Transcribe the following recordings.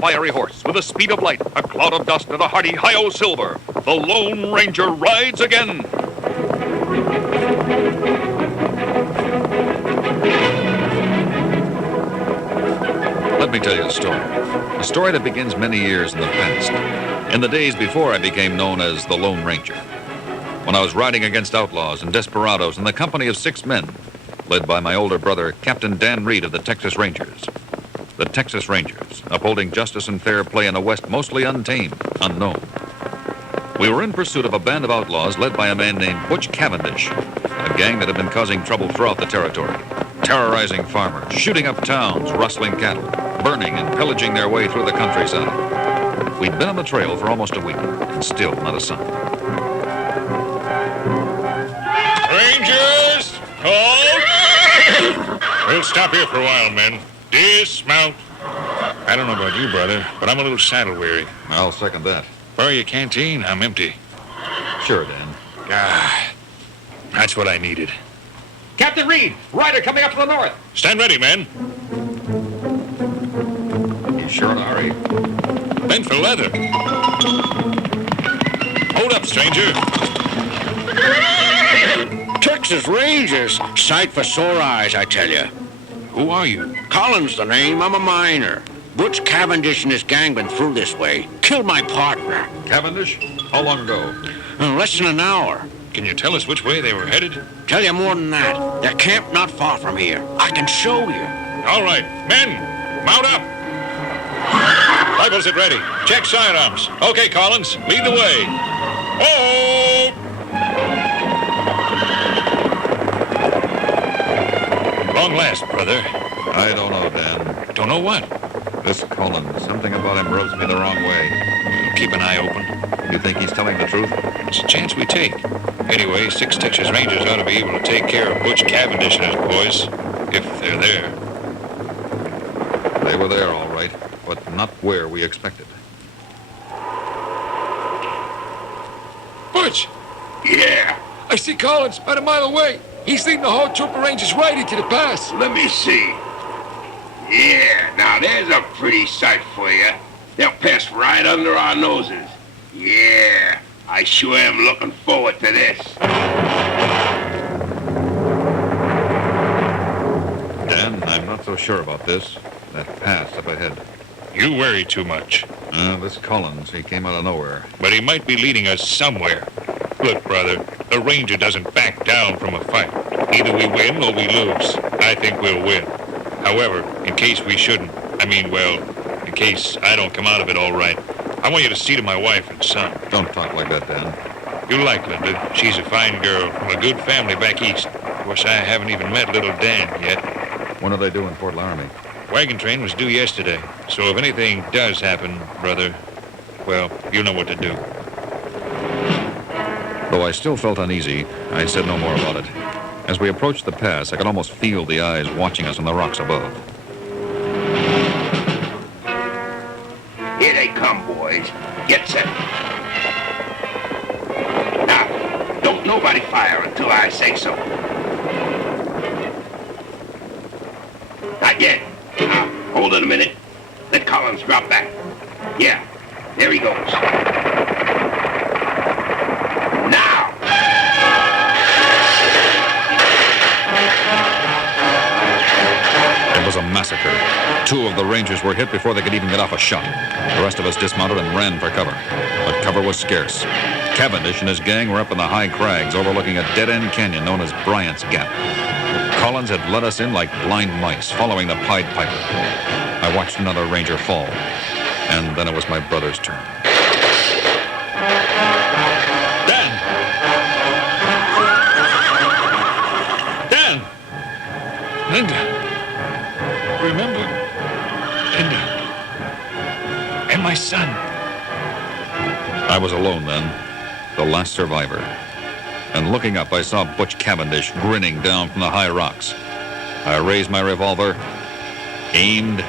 fiery horse with the speed of light, a cloud of dust, and a hearty hi-yo silver. The Lone Ranger rides again. Let me tell you a story that begins many years in the past, in the days before I became known as the Lone Ranger, when I was riding against outlaws and desperados in the company of 6 men, led by my older brother, Captain Dan Reid of the Texas Rangers. The Texas Rangers, upholding justice and fair play in a West mostly untamed, unknown. We were in pursuit of a band of outlaws led by a man named Butch Cavendish, a gang that had been causing trouble throughout the territory, terrorizing farmers, shooting up towns, rustling cattle, burning and pillaging their way through the countryside. We'd been on the trail for almost a week, and still not a sign. Rangers, halt! We'll stop here for a while, men. Dismount. I don't know about you, brother, but I'm a little saddle-weary. I'll second that. Borrow your canteen? I'm empty. Sure, Dan. That's what I needed. Captain Reid, rider coming up from the north. Stand ready, men. He's sure in a hurry. Bent for leather. Hold up, stranger. Texas Rangers. Sight for sore eyes, I tell you. Who are you? Collins the name. I'm a miner. Butch Cavendish and his gang been through this way. Killed my partner. Cavendish? How long ago? Less than an hour. Can you tell us which way they were headed? Tell you more than that. They're camped not far from here. I can show you. All right, men, mount up. Rifles at ready. Check sidearms. Okay, Collins, lead the way. Oh! Long last, brother. I don't know, Dan. Don't know what? This Collins, something about him rubs me the wrong way. We'll keep an eye open. You think he's telling the truth? It's a chance we take. Anyway, 6 Texas Rangers ought to be able to take care of Butch Cavendish and his boys, if they're there. They were there, all right, but not where we expected. Butch! Yeah, I see Collins about a mile away. He's leading the whole troop of Rangers right into the pass. let me see. Yeah, now there's a pretty sight for you. They'll pass right under our noses. Yeah, I sure am looking forward to this. Dan, I'm not so sure about this. That pass up ahead. You worry too much. This Collins, he came out of nowhere. But he might be leading us somewhere. Look, brother, a ranger doesn't back down from a fight. Either we win or we lose. I think we'll win. However, in case we shouldn't, in case I don't come out of it all right, I want you to see to my wife and son. Don't talk like that, Dan. You'll like Linda. She's a fine girl from a good family back east. Of course, I haven't even met little Dan yet. What do they do in Fort Laramie? Wagon train was due yesterday, so if anything does happen, brother, well, you know what to do. Though I still felt uneasy, I said no more about it. As we approached the pass, I could almost feel the eyes watching us on the rocks above. Here they come, boys. Get set. Now, don't nobody fire until I say so. Not yet. Now, hold it a minute. Let Collins drop back. Yeah, there he goes. Now! It was a massacre. 2 of the Rangers were hit before they could even get off a shot. The rest of us dismounted and ran for cover. But cover was scarce. Cavendish and his gang were up in the high crags overlooking a dead-end canyon known as Bryant's Gap. Collins had led us in like blind mice, following the Pied Piper. I watched another Ranger fall, and then it was my brother's turn. Dan! Dan! Linda! Remember? Linda. And my son. I was alone then, the last survivor. And looking up, I saw Butch Cavendish grinning down from the high rocks. I raised my revolver, aimed,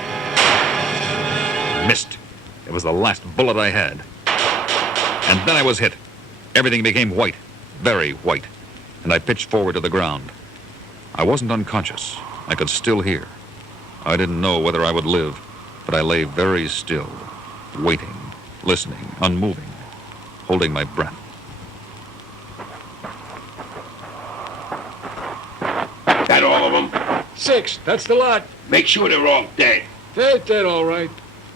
missed. It was the last bullet I had. And then I was hit. Everything became white, very white, and I pitched forward to the ground. I wasn't unconscious. I could still hear. I didn't know whether I would live But I lay very still, waiting, listening, unmoving, holding my breath. That all of them? 6, that's the lot. Make sure they're all dead. They're dead, all right.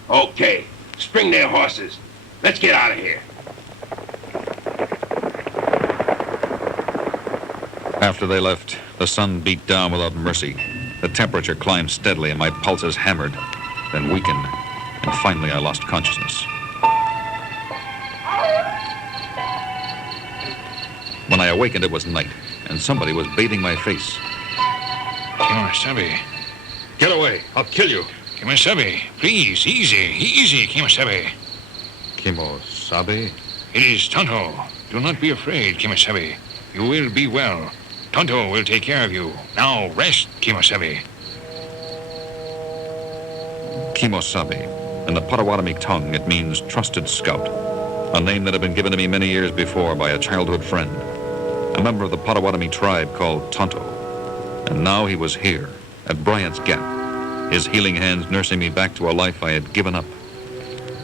Okay. Spring their horses. Let's get out of here. After they left, the sun beat down without mercy. The temperature climbed steadily and my pulses hammered, then weakened, and finally I lost consciousness. When I awakened, it was night, and somebody was bathing my face. Kemosabe. Get away! I'll kill you! Kemosabe, please, easy, Kemosabe. Kimosabe? It is Tonto. Do not be afraid, Kemosabe. You will be well. Tonto will take care of you. Now rest, Kemosabe. Kimosabe. In the Potawatomi tongue, it means trusted scout, a name that had been given to me many years before by a childhood friend, a member of the Potawatomi tribe called Tonto. And now he was here, at Bryant's Gap, his healing hands nursing me back to a life I had given up.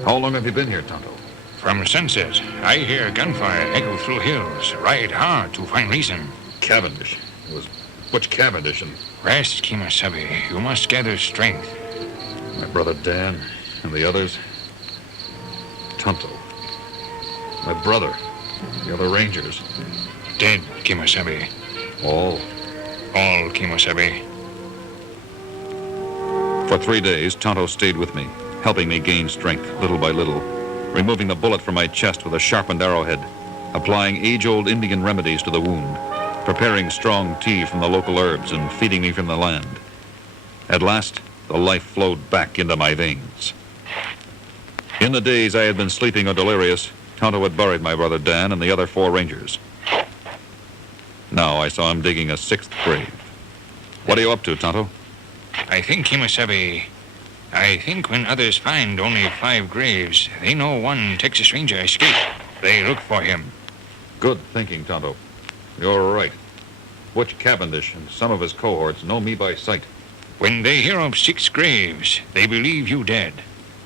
How long have you been here, Tonto? From sunset, I hear gunfire echo through hills. Ride hard to find reason. Cavendish. It was Butch Cavendish and Rest, Kemosabe. You must gather strength. my brother Dan and the others. Tonto. My brother. The other Rangers. Dead, Kemosabe. All. All, Kemosabe. For 3 days, Tonto stayed with me, helping me gain strength little by little, removing the bullet from my chest with a sharpened arrowhead, applying age-old Indian remedies to the wound, preparing strong tea from the local herbs, and feeding me from the land. At last, the life flowed back into my veins. In the days I had been sleeping or delirious, Tonto had buried my brother Dan and the other 4 Rangers. Now I saw him digging a 6th grave. What are you up to, Tonto? I think, Kemosabe, when others find only 5 graves, they know one Texas Ranger escaped. They look for him. Good thinking, Tonto. You're right. Butch Cavendish and some of his cohorts know me by sight. When they hear of 6 graves, they believe you dead.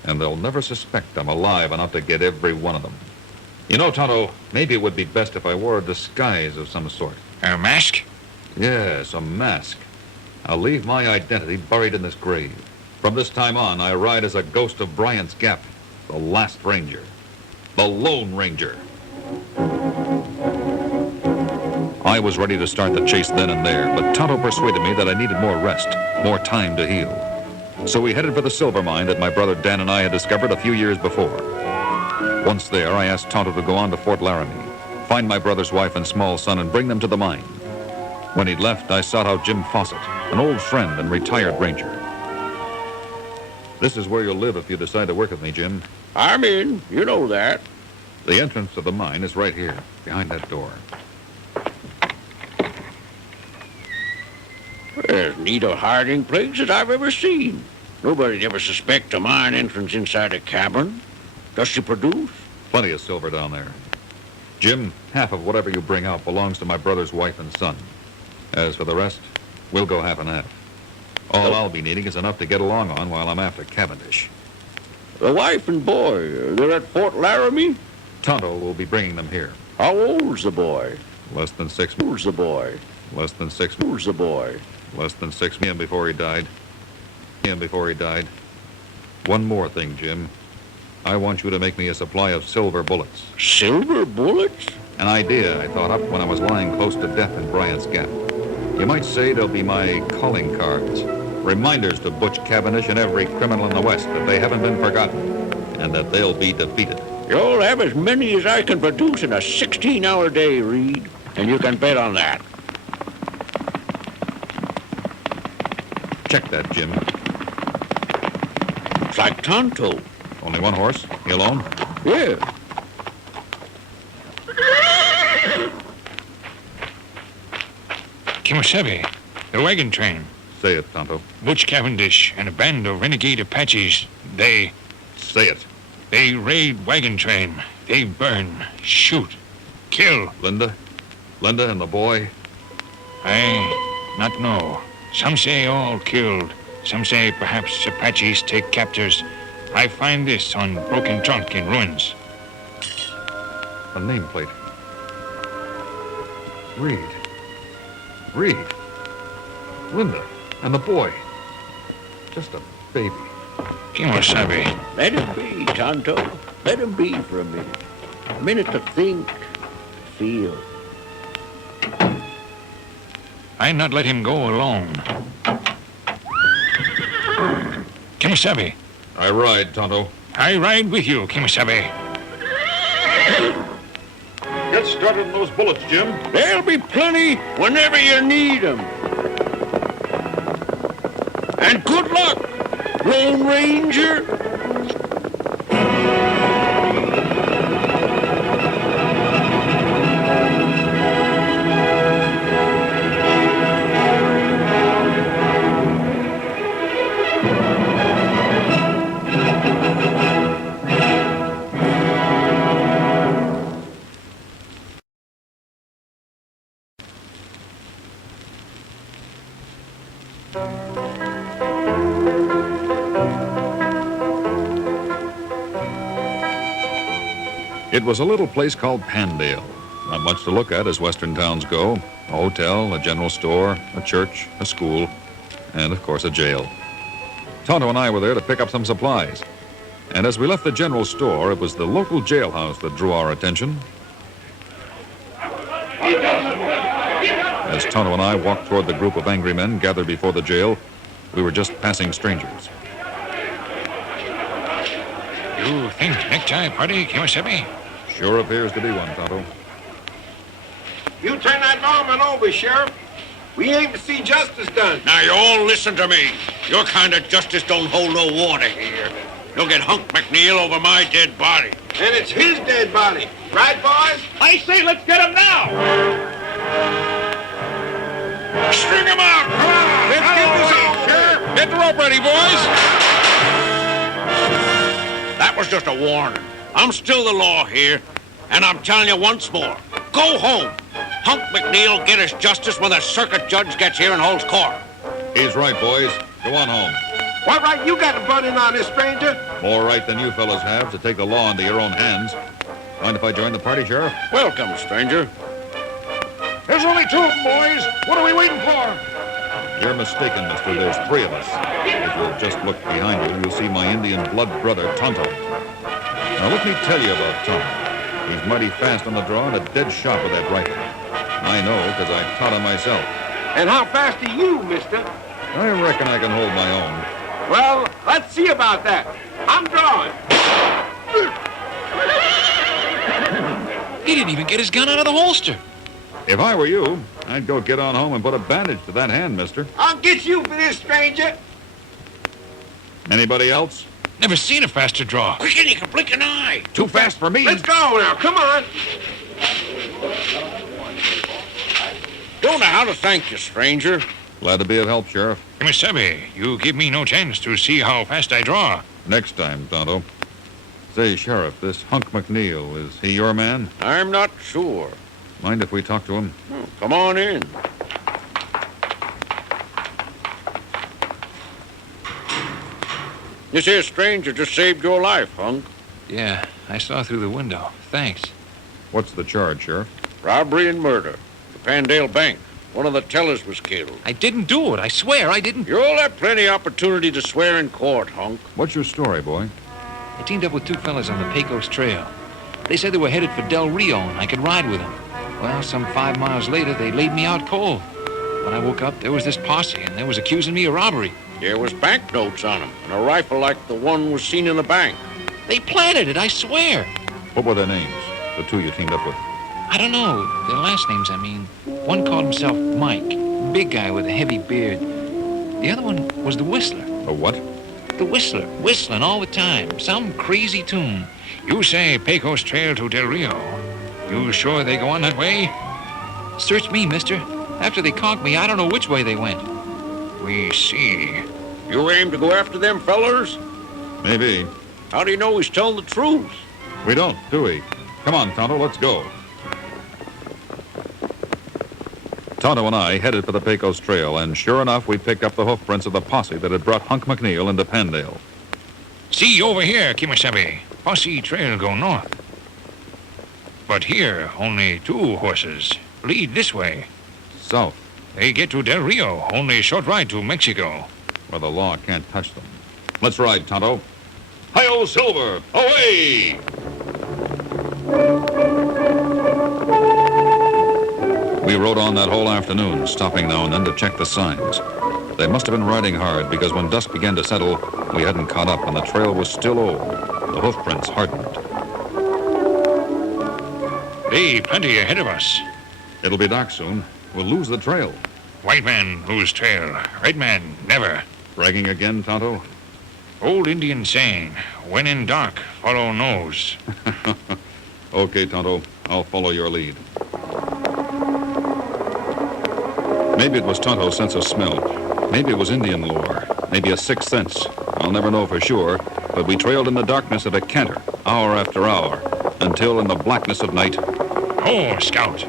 And they'll never suspect I'm alive enough to get every one of them. You know, Tonto, maybe it would be best if I wore a disguise of some sort. A mask? Yes, a mask. I'll leave my identity buried in this grave. From this time on, I ride as a ghost of Bryant's Gap, the last Ranger, the Lone Ranger. I was ready to start the chase then and there, but Tonto persuaded me that I needed more rest, more time to heal. So we headed for the silver mine that my brother Dan and I had discovered a few years before. Once there, I asked Tonto to go on to Fort Laramie, find my brother's wife and small son, and bring them to the mine. When he'd left, I sought out Jim Fawcett, an old friend and retired ranger. This is where you'll live if you decide to work with me, Jim. I'm in. You know that. The entrance to the mine is right here, behind that door. As neat a hiding place as I've ever seen. Nobody'd ever suspect a mine entrance inside a cabin. Does she produce? Plenty of silver down there. Jim, half of whatever you bring out belongs to my brother's wife and son. As for the rest, we'll go half and half. All I'll be needing is enough to get along on while I'm after Cavendish. The wife and boy, they're at Fort Laramie? Tonto will be bringing them here. How old's the boy? Less than 6 Who's the boy? Less than 6 Who's the boy? Less than 6 him before he died. One more thing, Jim. I want you to make me a supply of silver bullets. Silver bullets? An idea I thought up when I was lying close to death in Bryant's Gap. You might say they'll be my calling cards. Reminders to Butch Cavendish and every criminal in the West that they haven't been forgotten and that they'll be defeated. You'll have as many as I can produce in a 16-hour day, Reid. And you can bet on that. Check that, Jim. It's like Tonto. Only one horse? You alone? Yeah. Kemosabe, the wagon train. Say it, Tonto. Butch Cavendish and a band of renegade Apaches. They Say it. raid wagon train. They burn, shoot, kill. Linda and the boy. I not know. Some say all killed. Some say perhaps Apaches take captors. I find this on broken trunk in ruins. A nameplate. Reid. Reid. Linda. And the boy. Just a baby. Kimosabe. Let him be, Tonto. Let him be for a minute. A minute to think, feel. I not let him go alone. Kimosabe. I ride, Tonto. I ride with you, Kimosabe. Get started on those bullets, Jim. There'll be plenty whenever you need them. And good luck, Lone Ranger. It was a little place called Pandale. Not much to look at as western towns go. A hotel, a general store, a church, a school, and of course a jail. Tonto and I were there to pick up some supplies. And as we left the general store, it was the local jailhouse that drew our attention. As Tonto and I walked toward the group of angry men gathered before the jail, we were just passing strangers. You think necktie party, Kimosabe? Sure appears to be one, Tonto. You turn that lawman over, Sheriff. We aim to see justice done. Now, you all listen to me. Your kind of justice don't hold no water here. You'll get Hunk MacNiel over my dead body. And it's his dead body. Right, boys? I say let's get him now! String him out! Come on! Let's get this on, Sheriff. Get the rope ready, boys! That was just a warning. I'm still the law here, and I'm telling you once more. Go home. Hunk MacNiel will get his justice when the circuit judge gets here and holds court. He's right, boys. Go on home. What right you got to butt in on this, stranger? More right than you fellas have to take the law into your own hands. Mind if I join the party, Sheriff? Welcome, stranger. There's only two of them, boys. What are we waiting for? You're mistaken, mister. There's three of us. If you'll just look behind you, you'll see my Indian blood brother, Tonto. Now, let me tell you about Tonto. He's mighty fast on the draw and a dead shot with that rifle. I know, because I taught him myself. And how fast are you, mister? I reckon I can hold my own. Well, let's see about that. I'm drawing. He didn't even get his gun out of the holster. If I were you, I'd go get on home and put a bandage to that hand, mister. I'll get you for this, stranger. Anybody else? Never seen a faster draw. Quicken, you can blink an eye. Too fast for me. Let's go now. Come on. Don't know how to thank you, stranger. Glad to be of help, Sheriff. Kimosabe, you give me no chance to see how fast I draw. Next time, Tonto. Say, Sheriff, this Hunk MacNiel, is he your man? I'm not sure. Mind if we talk to him? Oh, come on in. This here stranger just saved your life, Hunk. Yeah, I saw through the window. Thanks. What's the charge, Sheriff? Robbery and murder. The Pandale Bank. One of the tellers was killed. I didn't do it. I swear I didn't. You'll have plenty opportunity to swear in court, Hunk. What's your story, boy? I teamed up with two fellas on the Pecos Trail. They said they were headed for Del Rio and I could ride with them. Well, some 5 miles later, they laid me out cold. When I woke up, there was this posse, and they was accusing me of robbery. There was banknotes on them, and a rifle like the one was seen in the bank. They planted it, I swear. What were their names? The two you teamed up with? I don't know. Their last names, I mean. One called himself Mike, big guy with a heavy beard. The other one was the Whistler. A what? The Whistler, whistling all the time. Some crazy tune. You say Pecos Trail to Del Rio. You sure they go on that way? Search me, mister. After they conked me, I don't know which way they went. We see. You aim to go after them fellers? Maybe. How do you know he's telling the truth? We don't, do we? Come on, Tonto, let's go. Tonto and I headed for the Pecos Trail, and sure enough, we picked up the hoof prints of the posse that had brought Hunk MacNiel into Pandale. See over here, Kimasabi. Posse trail go north. But here, only 2 horses. Lead this way. South, They get to Del Rio, only a short ride to Mexico. where the law can't touch them. Let's ride, Tonto. Hi-yo, Silver! Away! We rode on that whole afternoon, stopping now and then to check the signs. They must have been riding hard, because when dusk began to settle, we hadn't caught up and the trail was still old. The hoof prints hardened. They plenty ahead of us. It'll be dark soon. We'll lose the trail. White man lose trail. Red man never. Bragging again, Tonto? Old Indian saying, when in dark, follow nose. Okay, Tonto. I'll follow your lead. Maybe it was Tonto's sense of smell. Maybe it was Indian lore. Maybe a sixth sense. I'll never know for sure, but we trailed in the darkness at a canter, hour after hour, until in the blackness of night. Oh, Scout.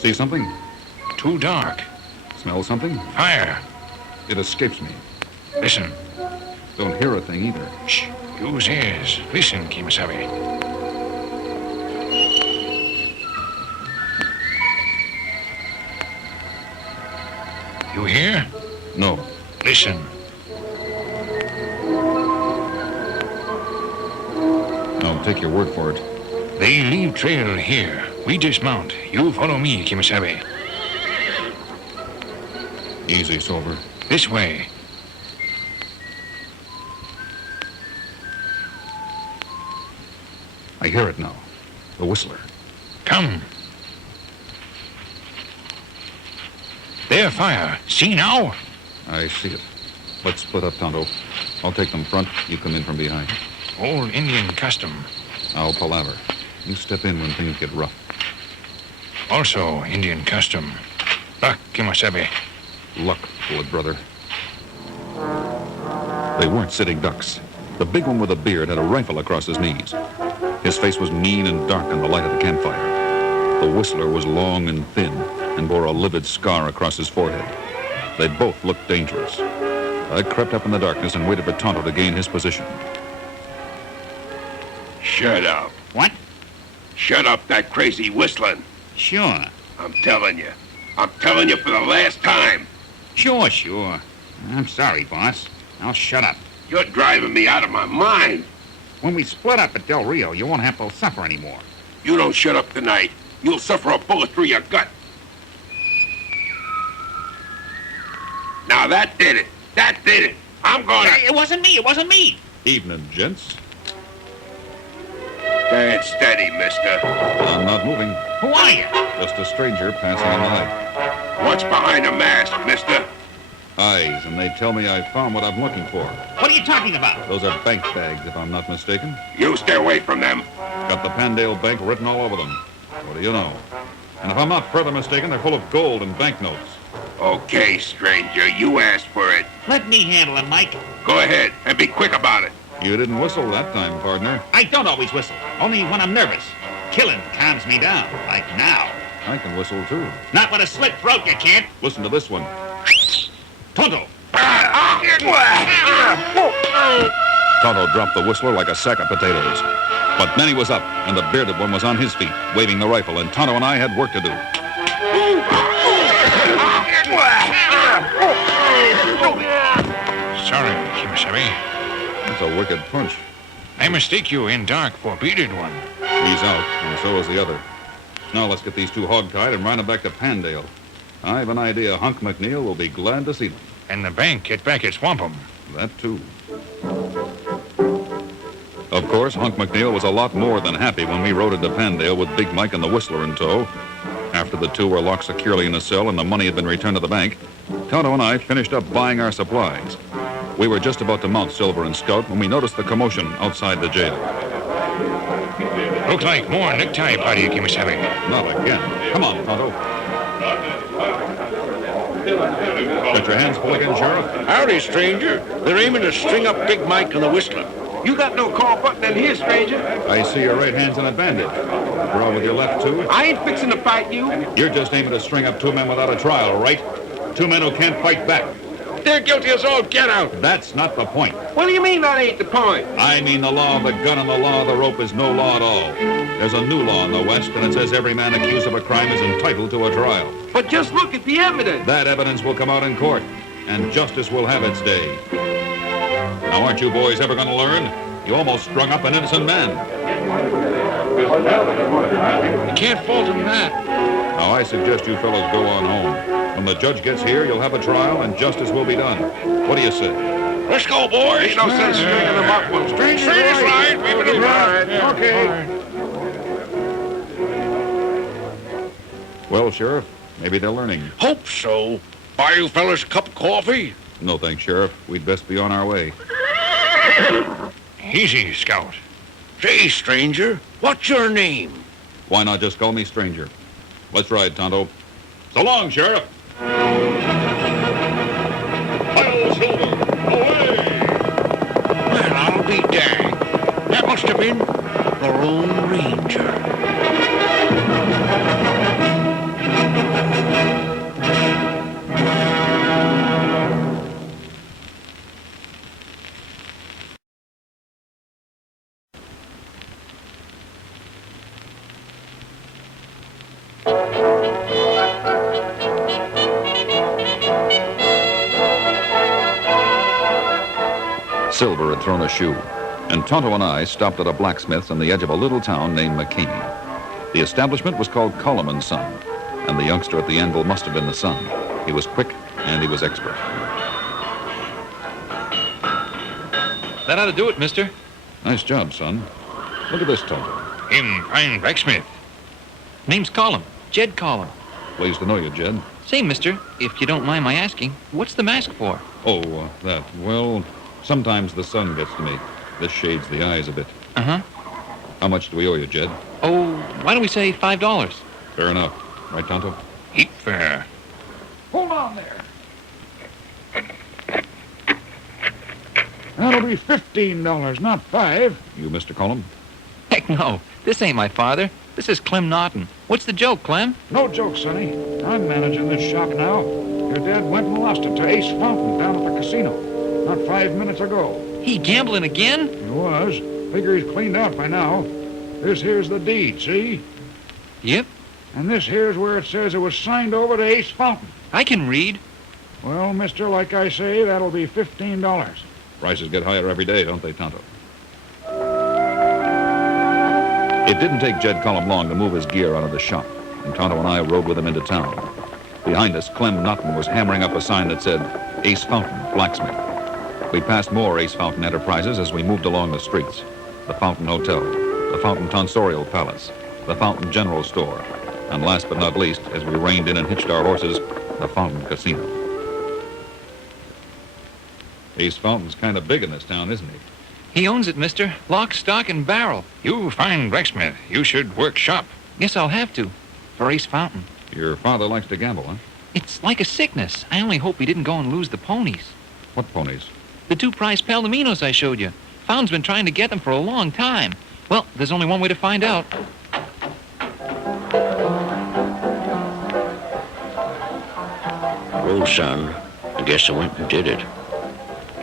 See something? Too dark. Smell something? Fire. It escapes me. Listen. Don't hear a thing either. Shh. Use ears. Listen, Kimasabi. You hear? No. Listen. I'll take your word for it. They leave trail here. We dismount. You follow me, Kimasabi. Easy, Silver. This way. I hear it now. The whistler. Come. There, fire. See now? I see it. Let's split up, Tonto. I'll take them front. You come in from behind. Old Indian custom. I'll palaver. You step in when things get rough. Also Indian custom. Luck, Kimasabi. Luck, bullet brother. They weren't sitting ducks. The big one with a beard had a rifle across his knees. His face was mean and dark in the light of the campfire. The whistler was long and thin and bore a livid scar across his forehead. They both looked dangerous. I crept up in the darkness and waited for Tonto to gain his position. Shut up. What? Shut up that crazy whistling. Sure. I'm telling you. I'm telling you for the last time. Sure. I'm sorry, boss. I'll shut up. You're driving me out of my mind. When we split up at Del Rio, you won't have to suffer anymore. You don't shut up tonight, you'll suffer a bullet through your gut. Now that did it. That did it. I'm gonna... It wasn't me. Evening, gents. Stand steady, mister. I'm not moving. Who are you? Just a stranger passing in the night. What's behind the mask, mister? Eyes, and they tell me I found what I'm looking for. What are you talking about? Those are bank bags, if I'm not mistaken. You stay away from them. Got the Pandale Bank written all over them. What do you know? And if I'm not further mistaken, they're full of gold and banknotes. Okay, stranger, you asked for it. Let me handle him, Mike. Go ahead, and be quick about it. You didn't whistle that time, partner. I don't always whistle. Only when I'm nervous. Killing calms me down, like now. I can whistle, too. Not with a slit throat, you can't. Listen to this one. Tonto. Tonto dropped the whistler like a sack of potatoes. But then he was up, and the bearded one was on his feet, waving the rifle, and Tonto and I had work to do. Sorry, Kimasabi. That's a wicked punch. I mistake you in dark for bearded one. He's out, and so is the other. Now let's get these two hog-tied and ride them back to Pandale. I've an idea Hunk MacNiel will be glad to see them. And the bank get back at Swamp'em. That, too. Of course, Hunk MacNiel was a lot more than happy when we rode into Pandale with Big Mike and the Whistler in tow. After the two were locked securely in a cell and the money had been returned to the bank, Tonto and I finished up buying our supplies. We were just about to mount Silver and Scout when we noticed the commotion outside the jail. Look like more necktie party, Kimasabi. Not again. Come on, Tonto. Got your hands full again, Sheriff? Howdy, stranger. They're aiming to string up Big Mike and the Whistler. You got no call button in here, stranger. I see your right hand's in a bandage. Draw with your left, too. I ain't fixing to fight you. You're just aiming to string up 2 men without a trial, right? 2 men who can't fight back. They're guilty as all get out. That's not the point. What do you mean that ain't the point? I mean the law of the gun and the law of the rope is no law at all. There's a new law in the West, and it says every man accused of a crime is entitled to a trial. But just look at the evidence. That evidence will come out in court, and justice will have its day. Now, aren't you boys ever going to learn? You almost strung up an innocent man. You can't fault him that. Now, I suggest you fellows go on home. When the judge gets here, you'll have a trial, and justice will be done. What do you say? Let's go, boys. Ain't no sense stringing them up. Well, Stranger's right. We've been right. Okay. Well, Sheriff, maybe they're learning. Hope so. Buy you fellas a cup of coffee? No thanks, Sheriff. We'd best be on our way. Easy, Scout. Say, stranger, what's your name? Why not just call me stranger? Let's ride, Tonto. So long, Sheriff. Hi-yo, Silver. Away! Well, I'll be danged. That must have been the Lone Ranger. Silver had thrown a shoe, and Tonto and I stopped at a blacksmith's on the edge of a little town named McKinney. The establishment was called Coleman & Son, and the youngster at the anvil must have been the son. He was quick, and he was expert. That ought to do it, mister. Nice job, son. Look at this, Tonto. Him fine blacksmith. Name's Collum. Jed Collum. Pleased to know you, Jed. Say, mister, if you don't mind my asking, what's the mask for? Oh, that. Well, sometimes the sun gets to me. This shades the eyes a bit. Uh-huh. How much do we owe you, Jed? Oh, why don't we say $5? Fair enough. Right, Tonto? Heap fair. Hold on there. That'll be $15, not $5. You, Mr. Collum? Heck no. This ain't my father. This is Clem Naughton. What's the joke, Clem? No joke, Sonny. I'm managing this shop now. Your dad went and lost it to Ace Fountain down at the casino. Not 5 minutes ago. He gambling again? He was. Figure he's cleaned out by now. This here's the deed, see? Yep. And this here's where it says it was signed over to Ace Fountain. I can read. Well, mister, like I say, that'll be $15. Prices get higher every day, don't they, Tonto? It didn't take Jed Collum long to move his gear out of the shop, and Tonto and I rode with him into town. Behind us, Clem Naughton was hammering up a sign that said, Ace Fountain, Blacksmith. We passed more Ace Fountain enterprises as we moved along the streets. The Fountain Hotel, the Fountain Tonsorial Palace, the Fountain General Store, and last but not least, as we reined in and hitched our horses, the Fountain Casino. Ace Fountain's kind of big in this town, isn't he? He owns it, mister. Lock, stock, and barrel. You fine blacksmith. You should work shop. Guess I'll have to. For Ace Fountain. Your father likes to gamble, huh? It's like a sickness. I only hope he didn't go and lose the ponies. What ponies? The 2 prize Palominos I showed you. Fountain's been trying to get them for a long time. Well, there's only one way to find out. Oh, son, I guess I went and did it.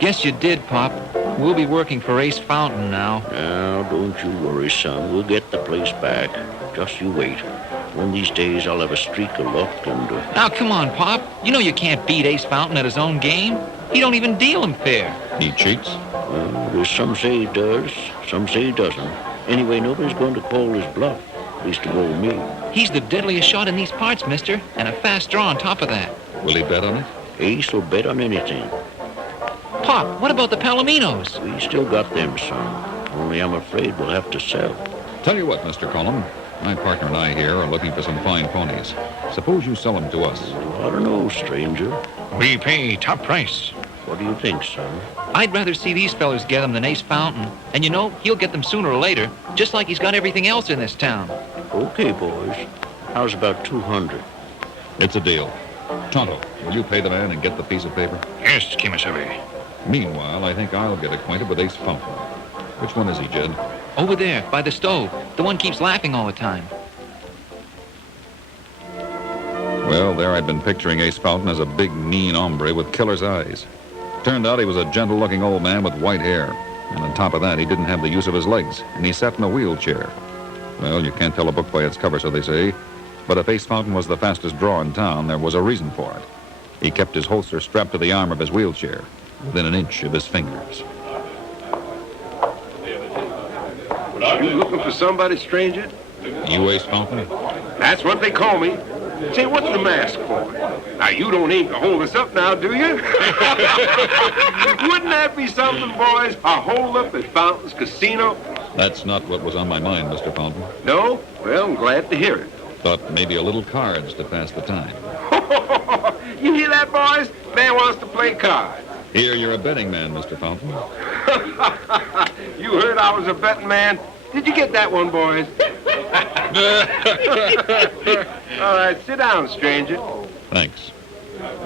Guess you did, Pop. We'll be working for Ace Fountain now. Now, don't you worry, son. We'll get the place back. Just you wait. One of these days, I'll have a streak of luck and... Now, come on, Pop. You know you can't beat Ace Fountain at his own game. He don't even deal him fair. He cheats? Well, there's some say he does, some say he doesn't. Anyway, nobody's going to call his bluff. At least to go with me. He's the deadliest shot in these parts, mister. And a fast draw on top of that. Will he bet on it? Ace will bet on anything. Pop, what about the Palominos? We still got them, son. Only I'm afraid we'll have to sell. Tell you what, Mr. Collum. My partner and I here are looking for some fine ponies. Suppose you sell them to us. I don't know, stranger. We pay top price. What do you think, son? I'd rather see these fellers get them than Ace Fountain. And you know, he'll get them sooner or later, just like he's got everything else in this town. Okay, boys. How's about 200? It's a deal. Tonto, will you pay the man and get the piece of paper? Yes, Kimasabi. Meanwhile, I think I'll get acquainted with Ace Fountain. Which one is he, Jed? Over there, by the stove. The one keeps laughing all the time. Well, there I'd been picturing Ace Fountain as a big, mean hombre with killer's eyes. Turned out he was a gentle-looking old man with white hair. And on top of that, he didn't have the use of his legs, and he sat in a wheelchair. Well, you can't tell a book by its cover, so they say. But if Ace Fountain was the fastest draw in town, there was a reason for it. He kept his holster strapped to the arm of his wheelchair, within an inch of his fingers. You looking for somebody, stranger? You Ace Fountain? That's what they call me. Say, what's the mask for? Now, you don't aim to hold us up now, do you? Wouldn't that be something, boys? A hold-up at Fountain's Casino? That's not what was on my mind, Mr. Fountain. No? Well, I'm glad to hear it. Thought maybe a little cards to pass the time. You hear that, boys? Man wants to play cards. Here, you're a betting man, Mr. Fountain. You heard I was a betting man? Did you get that one, boys? All right, sit down, stranger. Thanks.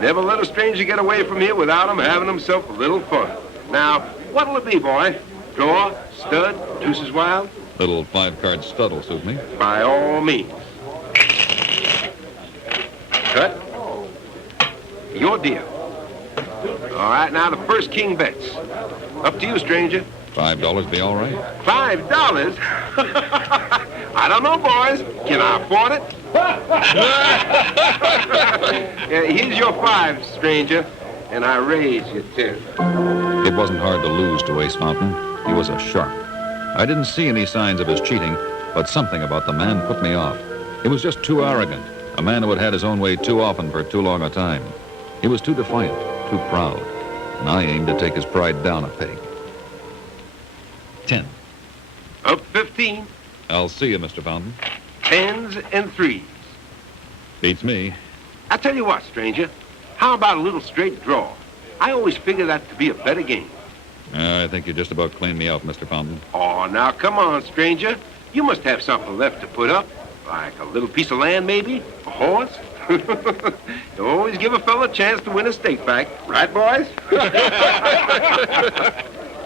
Never let a stranger get away from here without him having himself a little fun. Now, what'll it be, boy? Draw, stud, deuces wild? Little 5-card stud will suit me. By all means. Cut. Your deal. All right, now the first king bets. Up to you, stranger. $5 be all right? $5? I don't know, boys. Can I afford it? Here's your 5, stranger, and I raise your 10. It wasn't hard to lose to Ace Fountain. He was a shark. I didn't see any signs of his cheating, but something about the man put me off. He was just too arrogant, a man who had had his own way too often for too long a time. He was too defiant, too proud, and I aimed to take his pride down a peg. 10. Up 15. I'll see you, Mr. Fountain. 10s and 3s. Beats me. I tell you what, stranger. How about a little straight draw? I always figure that to be a better game. I think you just about cleaned me out, Mr. Fountain. Oh, now, come on, stranger. You must have something left to put up. Like a little piece of land, maybe? A horse? You always give a fella a chance to win a stake fight. Right, boys?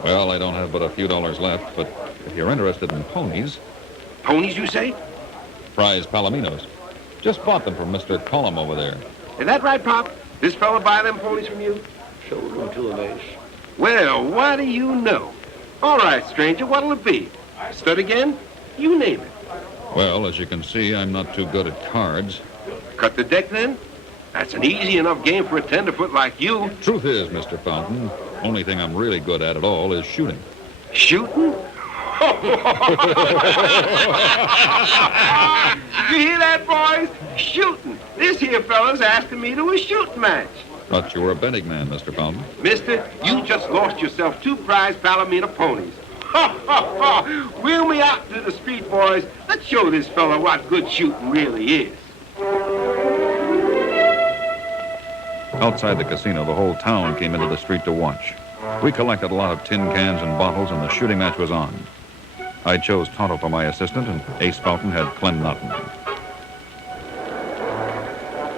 Well, I don't have but a few dollars left, but if you're interested in ponies... Ponies, you say? Prize palominos. Just bought them from Mr. Cullum over there. Is that right, Pop? This fella buy them ponies from you? Showed them to him, Ace. Well, what do you know? All right, stranger, what'll it be? Stud again? You name it. Well, as you can see, I'm not too good at cards. Cut the deck, then? That's an easy enough game for a tenderfoot like you. Truth is, Mr. Fountain, only thing I'm really good at all is shooting. Shooting? You hear that, boys? Shooting. This here fella's asking me to a shooting match. Thought you were a betting man, Mr. Fountain. Mister, you just lost yourself 2 prize Palomino ponies. Wheel me out to the street, boys. Let's show this fella what good shooting really is. Outside the casino, the whole town came into the street to watch. We collected a lot of tin cans and bottles, and the shooting match was on. I chose Tonto for my assistant, and Ace Fountain had Clem Naughton.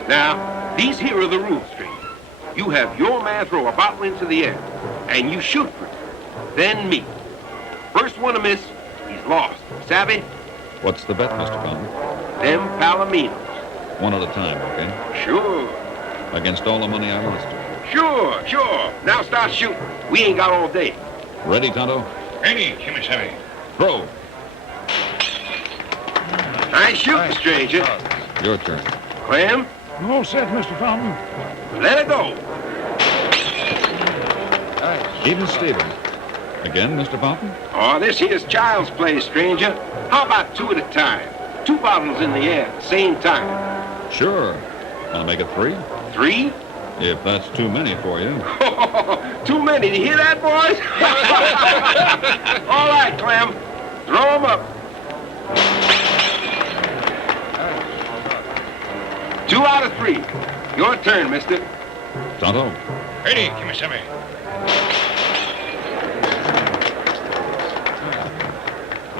Now, these here are the rules, stranger. You have your man throw a bottle into the air, and you shoot for it. Then me. First one to miss, he's lost. Savvy? What's the bet, Mr. Fountain? Them Palominos. One at a time, okay? Sure. Against all the money I lost. Sure. Now start shooting. We ain't got all day. Ready, Tonto? Ready, Kimasabi. Throw. Nice shooting, stranger. Your turn. Clem, All set, Mr. Fountain. let it go. Even Steven. Again, Mr. Fountain? Oh, this here's child's play, stranger. How about 2 at a time? 2 bottles in the air at the same time. Sure. Want to make it 3? 3? If that's too many for you. Too many. You hear that, boys? All right, Clem. Throw 'em up. 2 out of 3. Your turn, mister. Tonto? Ready, Kimasabi.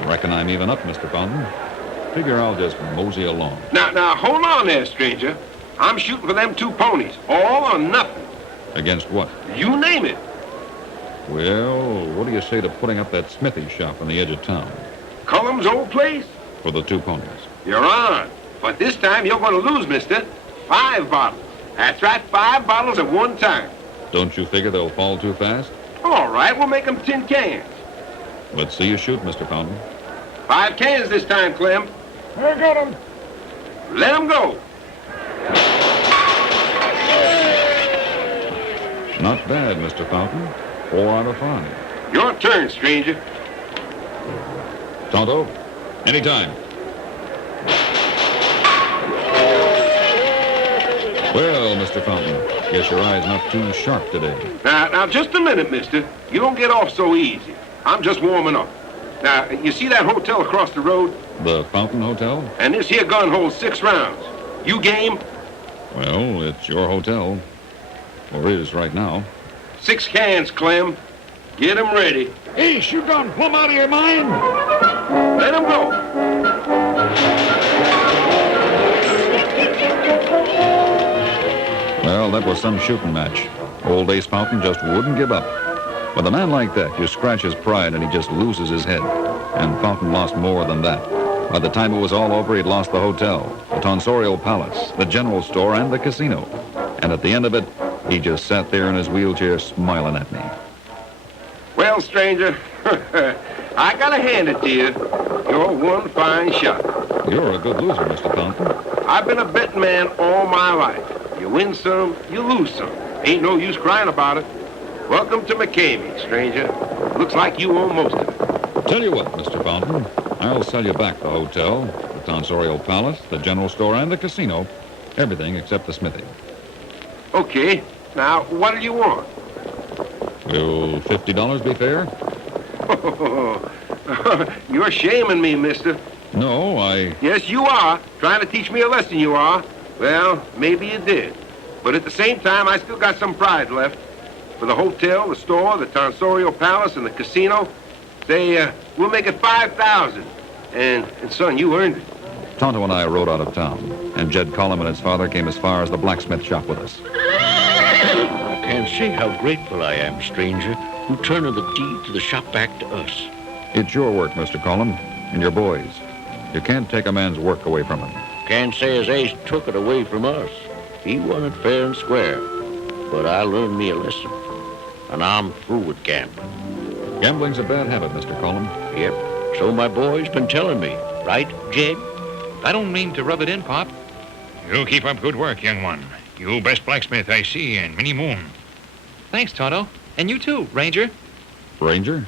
Reckon I'm even up, Mr. Fountain. Figure I'll just mosey along. Now, hold on there, stranger. I'm shooting for them 2 ponies. All or nothing. Against what? You name it. Well, what do you say to putting up that smithy shop on the edge of town Cullum's old place? for the 2 ponies? You're on. But this time you're going to lose, mister. 5 bottles. That's right, 5 bottles at one time. Don't you figure they'll fall too fast? All right, we'll make them tin cans. Let's see you shoot, Mr. Fountain. 5 cans this time, Clem. I got him. Let them go. Not bad, Mr. Fountain. 4 out of 5. Your turn, stranger. Tonto, anytime. Well, Mr. Fountain, guess your eye's not too sharp today. Now, just a minute, mister. You don't get off so easy. I'm just warming up. Now, you see that hotel across the road? The Fountain Hotel? And this here gun holds 6 rounds. You game? Well, it's your hotel. Or is right now. 6 cans, Clem. Get 'em ready. Ace, you gone plumb out of your mind? Let 'em go. Well, that was some shooting match. Old Ace Fountain just wouldn't give up. With a man like that, you scratch his pride and he just loses his head. And Fountain lost more than that. By the time it was all over, he'd lost the hotel, the Tonsorial Palace, the general store, and the casino. And at the end of it, he just sat there in his wheelchair smiling at me. Well, stranger, I gotta hand it to you. You're one fine shot. You're a good loser, Mr. Fountain. I've been a betting man all my life. You win some, you lose some. Ain't no use crying about it. Welcome to McCamey, stranger. Looks like you own most of it. Tell you what, Mr. Fountain, I'll sell you back the hotel, the Tonsorial Palace, the general store, and the casino. Everything except the smithy. Okay. Now, what do you want? Will $50 be fair? You're shaming me, mister. No, Yes, you are. Trying to teach me a lesson, you are. Well, maybe you did. But at the same time, I still got some pride left. For the hotel, the store, the Tonsorial Palace, and the casino, say, we'll make it 5,000. And son, you earned it. Tonto and I rode out of town, and Jed Collum and his father came as far as the blacksmith shop with us. I can't say how grateful I am, stranger, who turned the deed to the shop back to us. It's your work, Mr. Collum, and your boys. You can't take a man's work away from him. Can't say as Ace took it away from us. He won it fair and square. But I learned me a lesson. And I'm through with gambling. Gambling's a bad habit, Mr. Collum. Yep, so my boy's been telling me. Right, Jed? I don't mean to rub it in, Pop. You keep up good work, young one. You best blacksmith I see in many moon. Thanks, Tonto. And you too, Ranger. Ranger?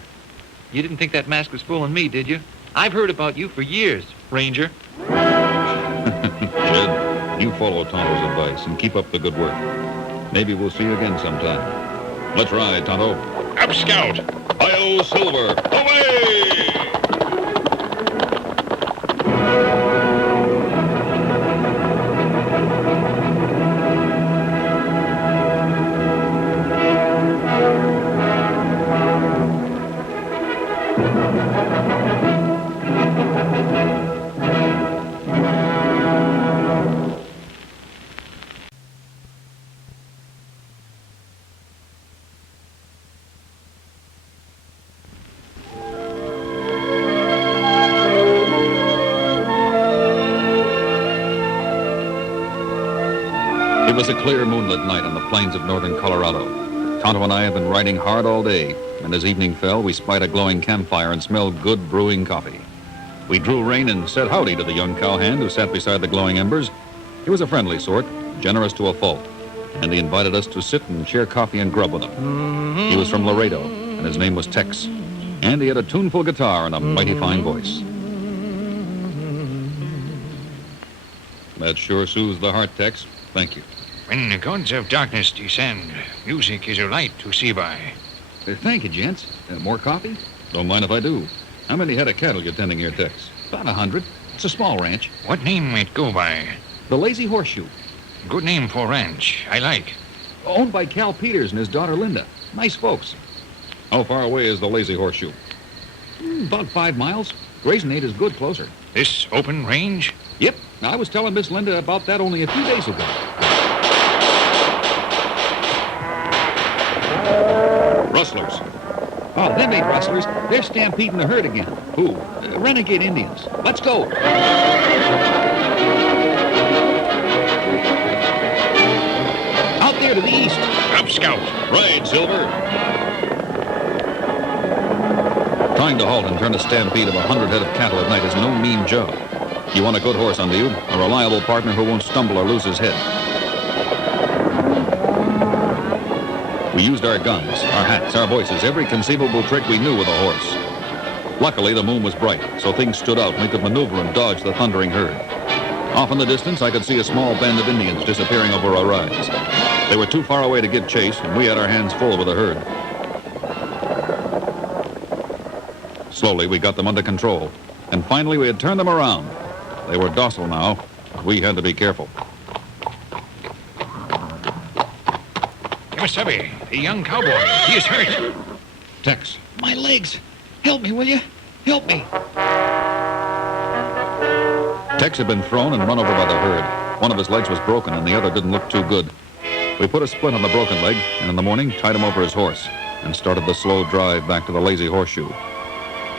You didn't think that mask was fooling me, did you? I've heard about you for years, Ranger. Jed, you follow Tonto's advice and keep up the good work. Maybe we'll see you again sometime. Let's ride, Tonto. Up, Scout. Hi-yo, Silver. Away! It was a clear moonlit night on the plains of northern Colorado. Tonto and I had been riding hard all day, and as evening fell, we spied a glowing campfire and smelled good brewing coffee. We drew rein and said howdy to the young cowhand who sat beside the glowing embers. He was a friendly sort, generous to a fault, and he invited us to sit and share coffee and grub with him. He was from Laredo, and his name was Tex, and he had a tuneful guitar and a mighty fine voice. That sure soothes the heart, Tex. Thank you. When the gods of darkness descend, music is a light to see by. Thank you, gents. More coffee? Don't mind if I do. How many head of cattle you tending here, Tex? About 100. It's a small ranch. What name might go by? The Lazy Horseshoe. Good name for ranch. I like. Owned by Cal Peters and his daughter Linda. Nice folks. How far away is the Lazy Horseshoe? About 5 miles. Grazing ain't as good closer. This open range? Yep. I was telling Miss Linda about that only a few days ago. Rustlers. Oh, them ain't rustlers. They're stampeding the herd again. Who? Renegade Indians. Let's go. Out there to the east. Up, Scout. Right, Silver. Trying to halt and turn a stampede of 100 head of cattle at night is no mean job. You want a good horse under you, a reliable partner who won't stumble or lose his head. We used our guns, our hats, our voices, every conceivable trick we knew with a horse. Luckily, the moon was bright, so things stood out and we could maneuver and dodge the thundering herd. Off in the distance, I could see a small band of Indians disappearing over a rise. They were too far away to give chase, and we had our hands full with the herd. Slowly, we got them under control, and finally we had turned them around. They were docile now, but we had to be careful. Kimasabi, the young cowboy. He is hurt. Tex. My legs. Help me, will you? Help me. Tex had been thrown and run over by the herd. One of his legs was broken, and the other didn't look too good. We put a splint on the broken leg, and in the morning tied him over his horse and started the slow drive back to the Lazy Horseshoe.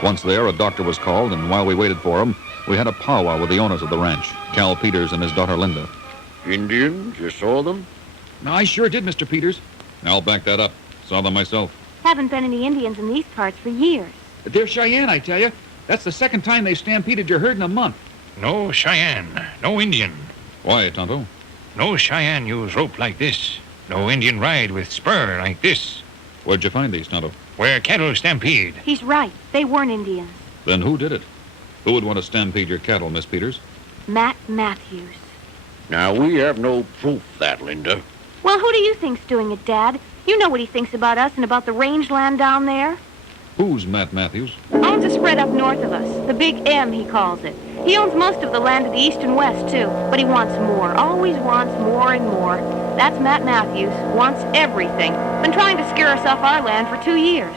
Once there, a doctor was called, and while we waited for him, we had a powwow with the owners of the ranch, Cal Peters and his daughter Linda. Indians? You saw them? No, I sure did, Mr. Peters. I'll back that up. Saw them myself. Haven't been any Indians in these parts for years. They're Cheyenne, I tell you. That's the second time they stampeded your herd in a month. No Cheyenne. No Indian. Why, Tonto? No Cheyenne use rope like this. No Indian ride with spur like this. Where'd you find these, Tonto? Where cattle stampede. He's right. They weren't Indians. Then who did it? Who would want to stampede your cattle, Miss Peters? Matt Matthews. Now, we have no proof of that, Linda. Well, who do you think's doing it, Dad? You know what he thinks about us and about the rangeland down there. Who's Matt Matthews? Owns a spread up north of us. The Big M, he calls it. He owns most of the land to the east and west, too. But he wants more. Always wants more and more. That's Matt Matthews. Wants everything. Been trying to scare us off our land for 2 years.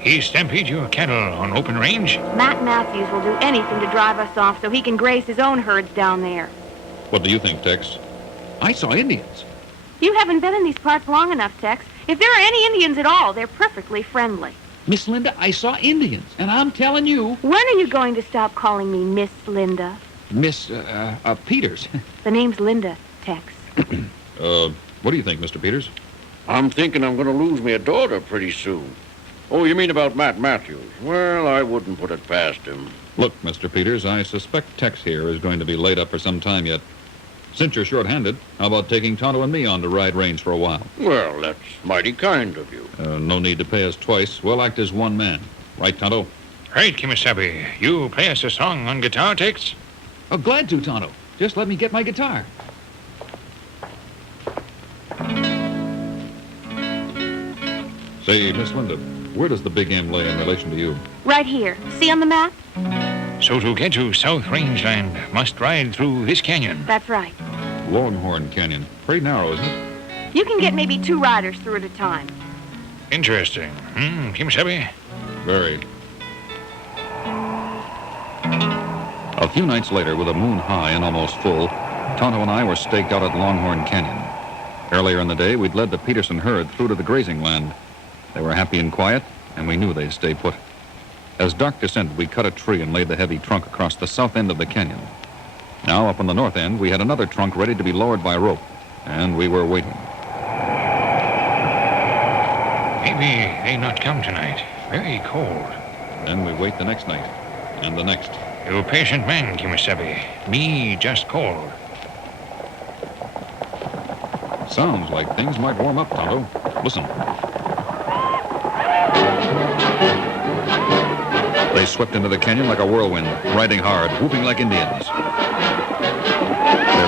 He stampede your cattle on open range? Matt Matthews will do anything to drive us off so he can graze his own herds down there. What do you think, Tex? I saw Indians. You haven't been in these parts long enough, Tex. If there are any Indians at all, they're perfectly friendly. Miss Linda, I saw Indians, and I'm telling you... When are you going to stop calling me Miss Linda? Miss, Peters. The name's Linda, Tex. What do you think, Mr. Peters? I'm thinking I'm going to lose me a daughter pretty soon. Oh, you mean about Matt Matthews? Well, I wouldn't put it past him. Look, Mr. Peters, I suspect Tex here is going to be laid up for some time yet. Since you're short-handed, how about taking Tonto and me on to ride range for a while? Well, that's mighty kind of you. No need to pay us twice. We'll act as one man. Right, Tonto? Right, Kimasabi. You play us a song on guitar, Tex? Oh, glad to, Tonto. Just let me get my guitar. Say, Miss Linda, where does the Big M lay in relation to you? Right here. See on the map? So to get to South Rangeland, must ride through this canyon. That's right. Longhorn Canyon. Pretty narrow, isn't it? You can get maybe 2 riders through at a time. Interesting. Kimasabi? Very. A few nights later, with the moon high and almost full, Tonto and I were staked out at Longhorn Canyon. Earlier in the day, we'd led the Peterson herd through to the grazing land. They were happy and quiet, and we knew they'd stay put. As dark descended, we cut a tree and laid the heavy trunk across the south end of the canyon. Now, up on the north end, we had another trunk ready to be lowered by rope, and we were waiting. Maybe they not come tonight. Very cold. Then we wait the next night, and the next. You patient man, Kimasabi. Me just cold. Sounds like things might warm up, Tonto. Listen. They swept into the canyon like a whirlwind, riding hard, whooping like Indians. Their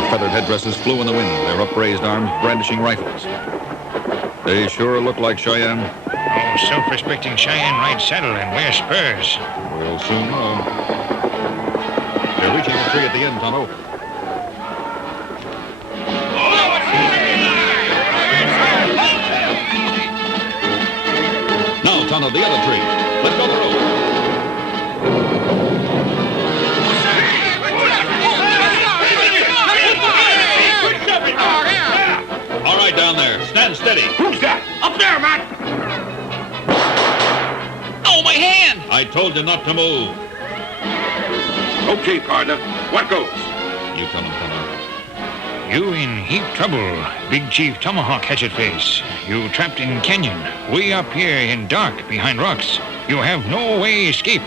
feathered headdresses flew in the wind, their upraised arms brandishing rifles. They sure look like Cheyenne. Oh, self-respecting Cheyenne ride saddle and wear spurs. We'll soon know. They're reaching a tree at the end, Tonto. Now, Tonto, the other tree. Let's go the road. All right, down there. Stand steady. Who's that? Up there, Matt! told you not to move. Okay, partner. What goes? You tell him, Tonto. You in heap trouble, Big Chief Tomahawk Hatchetface. You trapped in canyon, way up here in dark behind rocks. You have no way escape.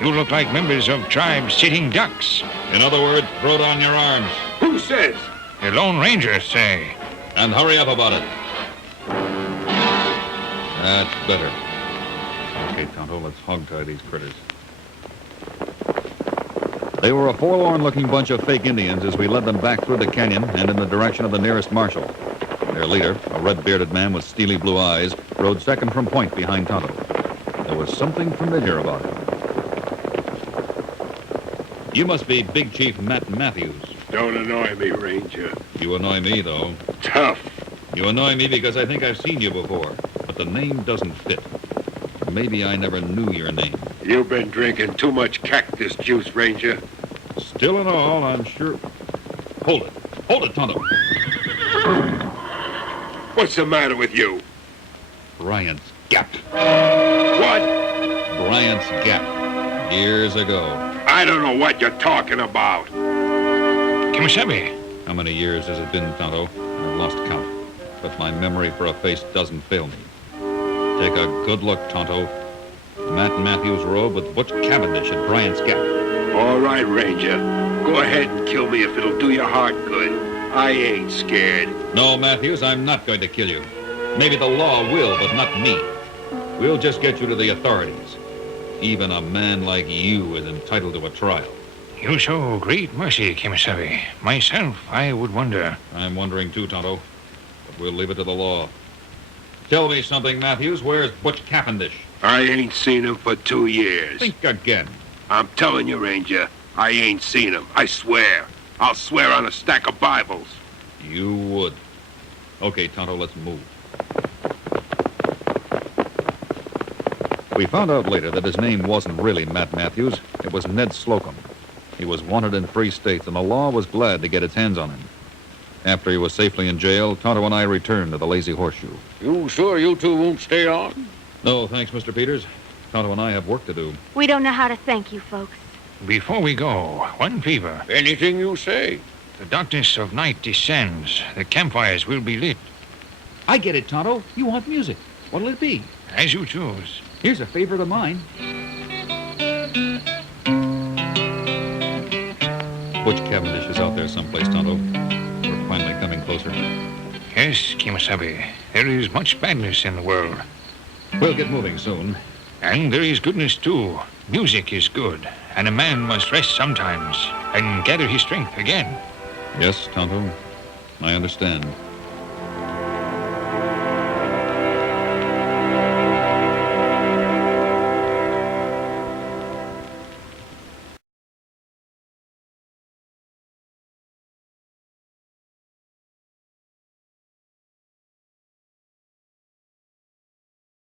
You look like members of tribe sitting ducks. In other words, throw down your arms. Who says? The Lone Ranger say. And hurry up about it. That's better. Okay, Tonto, let's hog-tie these critters. They were a forlorn-looking bunch of fake Indians as we led them back through the canyon and in the direction of the nearest marshal. Their leader, a red-bearded man with steely blue eyes, rode second from point behind Tonto. There was something familiar about him. You must be Big Chief Matt Matthews. Don't annoy me, Ranger. You annoy me, though. Tough. You annoy me because I think I've seen you before, but the name doesn't fit. Maybe I never knew your name. You've been drinking too much cactus juice, Ranger. Still and all, I'm sure... Hold it. Hold it, Tonto. What's the matter with you? Bryant's Gap. What? Bryant's Gap. Years ago. I don't know what you're talking about. Kimasabi. How many years has it been, Tonto? I've lost count. But my memory for a face doesn't fail me. Take a good look, Tonto. Matt Matthews rode with Butch Cavendish at Bryant's Gap. All right, Ranger. Go ahead and kill me if it'll do your heart good. I ain't scared. No, Matthews, I'm not going to kill you. Maybe the law will, but not me. We'll just get you to the authorities. Even a man like you is entitled to a trial. You show great mercy, Kimasabi. Myself, I would wonder. I'm wondering too, Tonto. But we'll leave it to the law. Tell me something, Matthews. Where's Butch Cavendish? I ain't seen him for 2 years. Think again. I'm telling you, Ranger, I ain't seen him. I swear. I'll swear on a stack of Bibles. You would. Okay, Tonto, let's move. We found out later that his name wasn't really Matt Matthews. It was Ned Slocum. He was wanted in 3 states, and the law was glad to get its hands on him. After he was safely in jail, Tonto and I returned to the Lazy Horseshoe. You sure you two won't stay on? No, thanks, Mr. Peters. Tonto and I have work to do. We don't know how to thank you, folks. Before we go, one favor. Anything you say. The darkness of night descends. The campfires will be lit. I get it, Tonto. You want music. What'll it be? As you choose. Here's a favorite of mine. Butch Cavendish is out there someplace, Tonto. We're finally coming closer. Yes, Kimasabi. There is much badness in the world. We'll get moving soon. And there is goodness, too. Music is good. And a man must rest sometimes and gather his strength again. Yes, Tonto. I understand.